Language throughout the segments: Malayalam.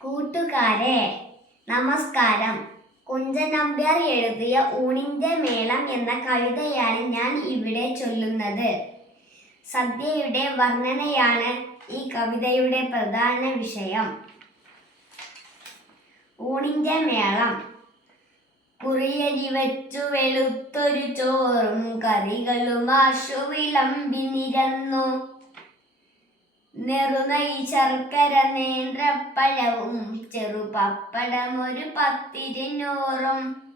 കൂട്ടുകാരെ നമസ്കാരം. കുഞ്ചൻ നമ്പ്യാർ എഴുതിയ ഊണിന്റെ മേളം എന്ന കവിതയാണ് ഞാൻ ഇവിടെ ചൊല്ലുന്നത്. സദ്യയുടെ വർണ്ണനയാണ് ഈ കവിതയുടെ പ്രധാന വിഷയം. ഊണിന്റെ മേളം. കുറിയരി വെച്ചു വെളുത്തൊരു ചോറും കറികളും ആശു വിളമ്പി നിരന്നു. നെറുനൈ ശർക്കര നേന്ത്രപ്പഴവും ചെറുപപ്പടം ഒരു പത്തിരിനൂറും.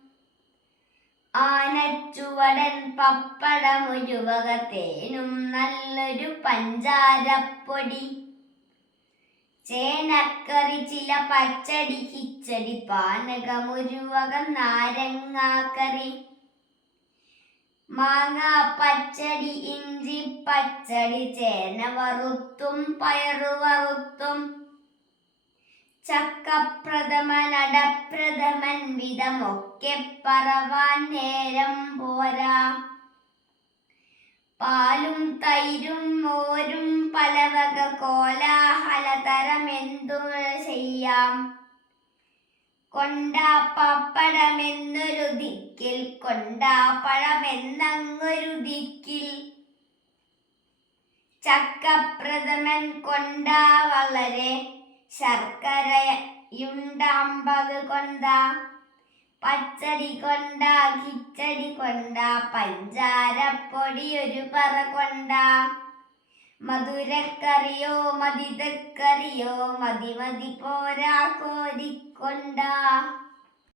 ആനച്ചുവടൻ പപ്പടം ഒരു വക തേനും നല്ലൊരു പഞ്ചാരപ്പൊടി. ചേനക്കറി ചില പച്ചടി കിച്ചടി പാനകം ഒരു വക നാരങ്ങാക്കറി. മാങ്ങ പച്ചടി ഇഞ്ചി പച്ചടി ചേന വറുത്തും പയറു വറുത്തും. ചക്കപ്രഥമൻ അടപ്രഥമൻ വിധമൊക്കെ പറവാൻ നേരം പോരാ. പാലും തൈരും മോരും പലവക കോലാഹലതരം എന്തു ചെയ്യാം. കൊണ്ടാ പപ്പടമെന്നൊരു ദിക്കിൽ കൊണ്ടാ പഴമെന്നങ്ങൊരു ദിക്കിൽ. ചക്കപ്രഥമൻ കൊണ്ടാ വളരെ ശർക്കരയുണ്ടമ്പത് കൊണ്ടാ. പച്ചടി കൊണ്ടാ കിച്ചടി കൊണ്ടാ പഞ്ചാരപ്പൊടി ഒരു പറ കൊണ്ടാ. മധുരക്കറിയോ മതിതക്കറിയോ മതി മതി പോരാ കോരിക്കൊണ്ടാ.